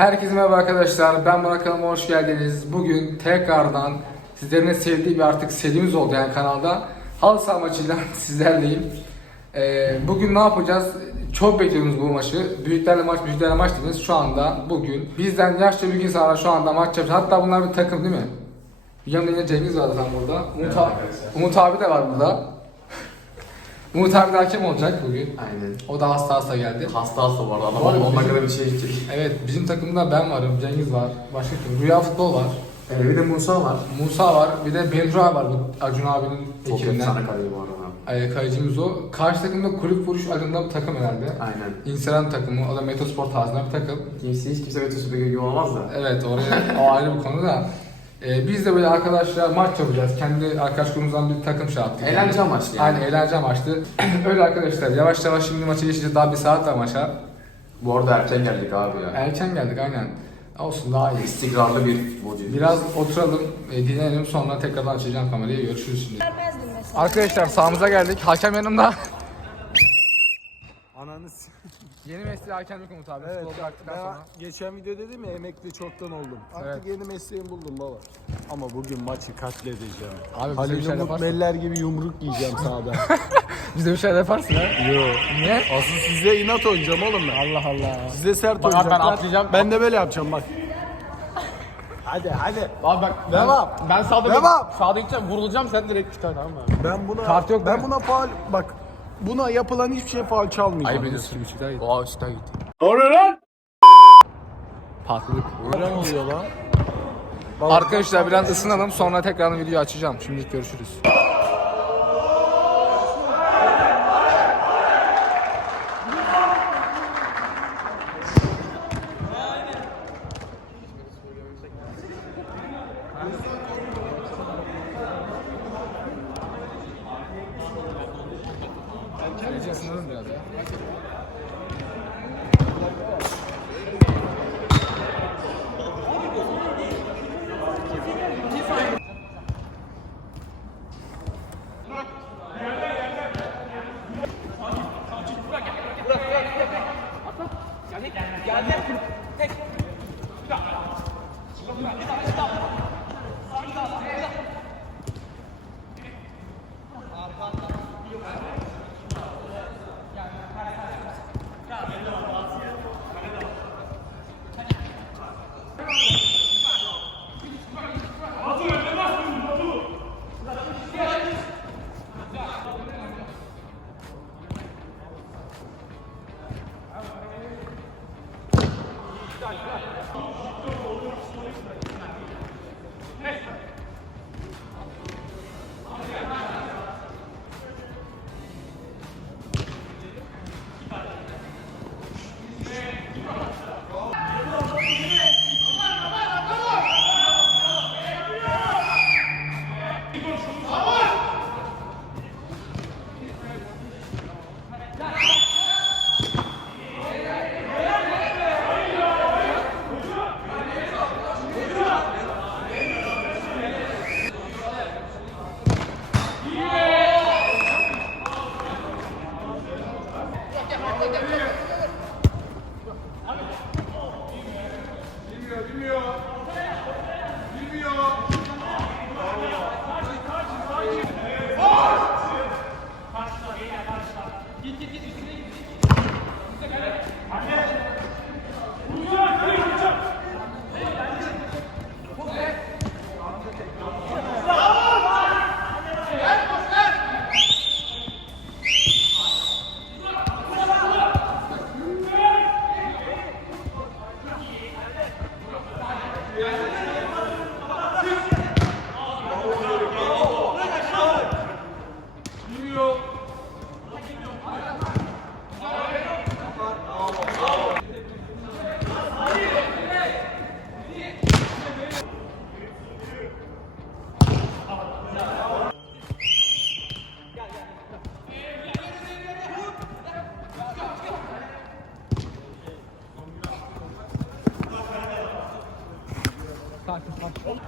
Herkese merhaba arkadaşlar. Ben Burak kanalıma hoş geldiniz. Bugün tekrardan sizlerin de sevdiği bir artık serimiz oldu yani kanalda. Halı saha maçıyla sizlerleyim. Ee, bugün ne yapacağız? Çok bekliyordunuz bu maçı. Büyüklerle maç, büyüklerle maç dediniz. Şu anda bugün bizden yaşça büyük insanlar şu anda maç yapacak. Hatta bunlar bir takım değil mi? Yanımda yine Cengiz var zaten burada. Umut, abi, Umut abi de var burada. Umut abi de hakem olacak bugün. Aynen. O da hasta hasta geldi. Hasta hasta bu arada. Adam Var mı? 10 dakikada bir şey içecek. Evet bizim takımda ben varım, Cengiz var, başka kim? Rüya Futbol var, Ee, bir de Musa var. Musa var, bir de Benru abi var bu Acun abinin Çok ekibinden. efsane kalıyor bu arada. Ee, Kayıcımız o. Karşı takımda kulüp vuruş adında bir takım herhalde. Aynen. İnseran takımı, o da Metospor tarzında bir takım. Kimse hiç kimse Süper gibi olamaz da. Evet oraya o ayrı bir konu da. Ee, biz de böyle arkadaşlar maç yapacağız. Kendi arkadaş grubumuzdan bir takım şey yaptık. Eğlence amaçlı yani. Aynen eğlence amaçlı. Öyle arkadaşlar yavaş yavaş şimdi maça geçeceğiz. Daha bir saat var maça. Bu arada erken geldik abi ya. Erken geldik aynen. Olsun daha iyi. İstikrarlı bir futbolcu. Biraz oturalım, e, dinlenelim sonra tekrardan açacağım kamerayı. Görüşürüz şimdi. Arkadaşlar sahamıza geldik. Hakem yanımda. Ananız. Yeni mesleği hakemlik Umut abi. Evet, bıraktıktan ben sonra. geçen video dedim ya emekli çoktan oldum. Artık Evet. yeni mesleğimi buldum baba. Ama bugün maçı katledeceğim. Abi bize bir Halil şey Umut yaparsın. Meller gibi yumruk yiyeceğim sahada. Bize bir şey yaparsın ha. Yo. Niye? Asıl size inat oynayacağım oğlum ben. Allah Allah. Size sert Bak abi oynayacağım. ben atlayacağım. Ben de böyle yapacağım bak. Hadi hadi. Abi bak Devam. Ben sağda Devam. sağda gideceğim vurulacağım sen direkt çıkar tamam mı? Ben buna Kart yok değil Ben mi? buna faal bak. Buna yapılan hiçbir şey faal çalmayacağım. Ayıp ediyorsun. Kim çıktı? Oha çıktı gitti. Patladık. Öyle mi oluyor lan? Arkadaşlar biraz ısınalım sonra tekrardan video açacağım. Şimdilik görüşürüz. Geldi. Geldi. Tek. Bir dakika. Bir dakika. 안녕하세요. 사실 사실.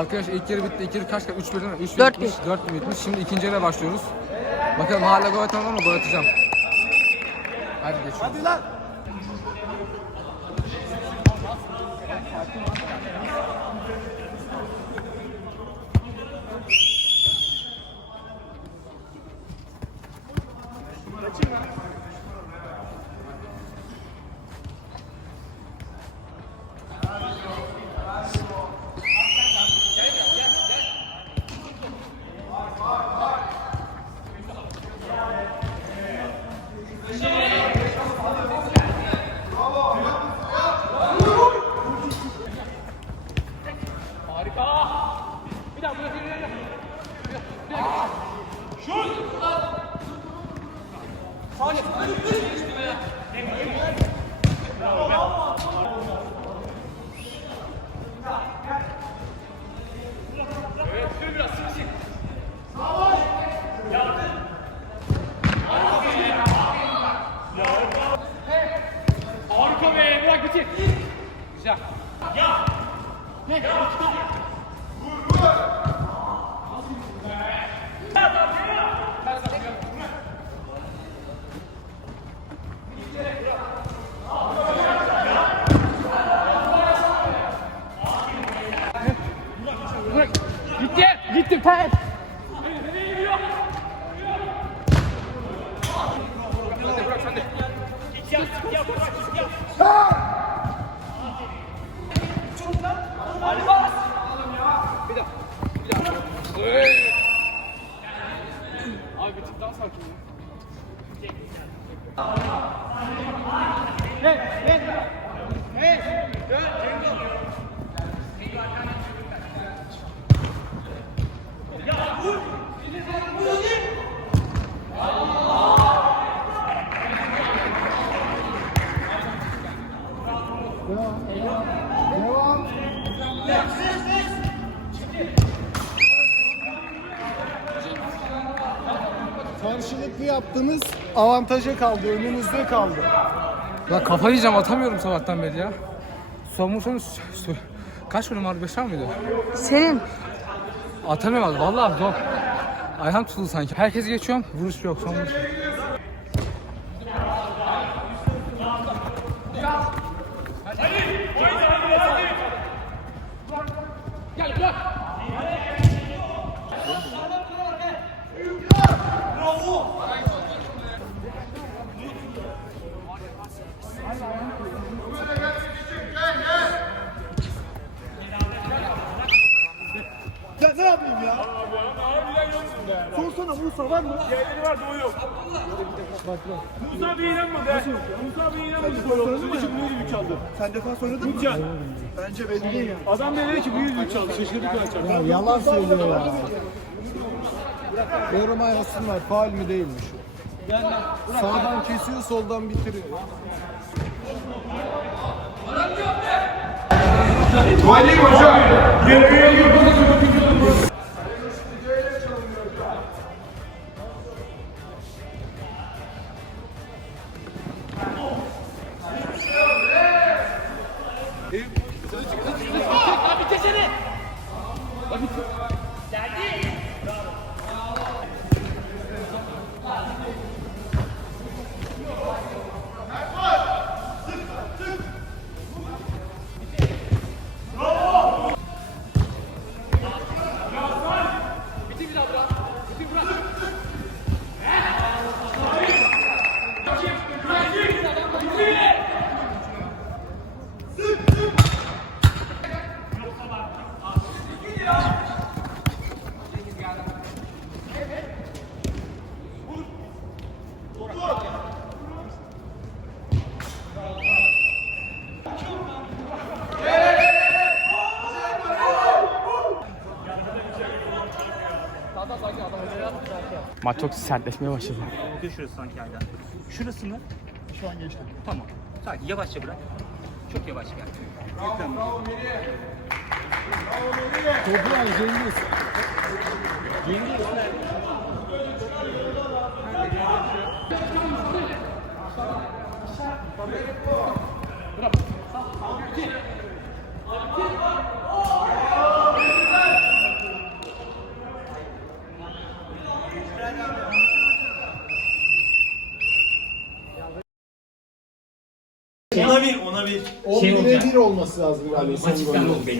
Arkadaşlar ilk yarı bitti. İlk yarı kaç kaç? 3 1 değil mi? 3 Dört bitmiş. 4 bitmiş. Şimdi ikinci yarıya başlıyoruz. Bakalım hala gol atamadım ama gol atacağım. Hadi geç. Hadi lan. Harika be Burak bitir. Güzel. Gitti. Gitti. Pes. Abi Ya vur! Vur! Vur! Karşılıklı yaptınız. Avantaja kaldı. Önünüzde kaldı. Ya kafa yiyeceğim atamıyorum sabahtan beri ya. Vursam kaç golüm vardı? 5 var mıydı? Senin. Atamıyorum vallahi zor. Ayağım tutuldu sanki. Herkes geçiyorum. Vuruş yok son vuruş. yok. Ya ne yapayım ya? Sorsana Musa var mı? Yerleri var doğu yok. Musa bir inanmadı. Musa bir inanmadı. Oynadın mı? Bu yüzük çaldı. Sen defans oynadın mı? Can. Bence belli değil. Adam da dedi ki bu yüzük çaldı. Şaşırdık kaçar. Ya yalan söylüyor ya. Yorum aynasın var. Faal mi değil mi şu? Sağdan kesiyor, soldan bitiriyor. Maç çok sertleşmeye başladı. Bakıyor şurası sanki hala. Şurası mı? Şu an geçti. Tamam. Sakin yavaşça bırak. Çok yavaş gel. Topu al Cengiz. Ona bir, ona bir. 11'e 1 olması lazım galiba son golü.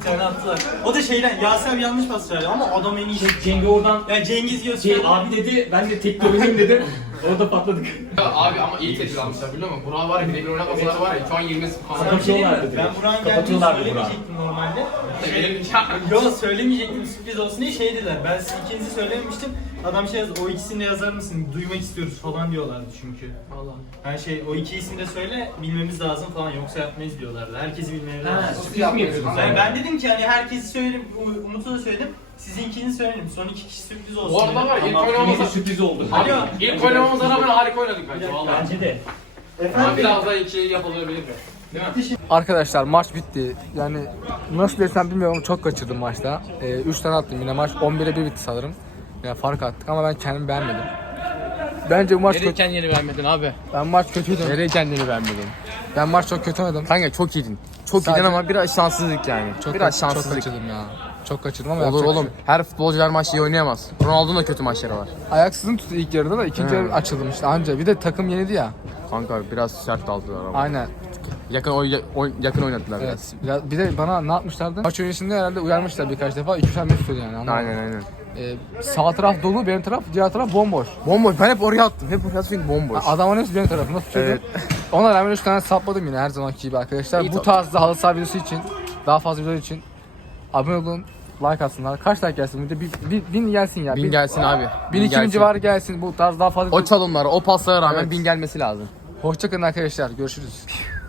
Bir tane attılar. O da şeyden, Yasin abi yanlış pas verdi ama adam en iyi. Cengi oradan Ya Cengiz şey abi dedi ben de tek döveyim dedim. Orada patladık. Ya abi ama iyi tedbir almışlar biliyor musun? Burak var ya birebir oynatmasalar var ya şu an 20 Sana falan. bir şey diyeyim mi? Kapatıyorlardı Ben direkt. Burak'ın geldiğini Kapatıyorlardı söylemeyecektim normalde. Benim ya. Yo söylemeyecektim sürpriz olsun diye şey dediler. Ben size ikinizi söylememiştim. Adam şey yazdı, o ikisini de yazar mısın? Duymak istiyoruz falan diyorlardı çünkü. Allah. Ben şey, o iki ismi de söyle, bilmemiz lazım falan yoksa yapmayız diyorlardı. Herkesi bilmemiz Ha, lazım. sürpriz mi yapıyordun Ben, sen? ben dedim ki hani herkesi söyledim, U- Umut'a da söyledim. Sizinkini söyledim. Son iki kişi sürpriz olsun. Bu arada var ya ilk oynamamıza... sürpriz oldu. Abi Alo. ilk oynamamıza rağmen harika oynadık bence valla. Bence de. Ama biraz daha iki yapılabilir. Değil mi? Arkadaşlar maç bitti. Yani nasıl desem bilmiyorum çok kaçırdım maçta. 3 tane attım yine maç 11'e 1 bitti sanırım. Yani fark attık ama ben kendimi beğenmedim. Bence bu maç Nereye kötü. kendini beğenmedin abi? Ben maç kötüydüm. Nereye kendini beğenmedin? Ben maç çok kötü oynadım. Kanka çok iyiydin. Çok Sadece- iyiydin ama biraz şanssızlık yani. Çok biraz çok şanssızlık. kaçırdım ya. Çok kaçırdım ama Olur yapacak bir oğlum. şey. Her futbolcu her maç iyi oynayamaz. Ronaldo'nun da kötü maçları var. Ayaksızın tuttu ilk yarıda da ikinci yarı açıldım işte anca. Bir de takım yenildi ya. Kanka biraz sert aldılar ama. Aynen. Yakın oy, oy- yakın oynadılar biraz. Evet. Biraz, bir de bana ne yapmışlardı? Maç öncesinde herhalde uyarmışlar birkaç defa. 2 tane mesut yani. anladın mı? Aynen aynen. Ee, sağ taraf dolu, benim taraf, diğer taraf bomboş. Bomboş. Ben hep oraya attım. Hep oraya attım çünkü bomboş. Adamın hepsi benim tarafımda tutuyordu. Evet. Ona rağmen 3 tane sapladım yine her zamanki gibi arkadaşlar. İyi Bu tabii. tarzda halı saha videosu için, daha fazla video için abone olun, like atsınlar. Kaç like gelsin? Bir, bir, bir, bin gelsin ya. Bin gelsin abi. Bin iki bin gelsin. civarı gelsin. Bu tarz daha fazla. O çalımlara, o paslara rağmen Evet. bin gelmesi lazım. Hoşçakalın arkadaşlar. Görüşürüz.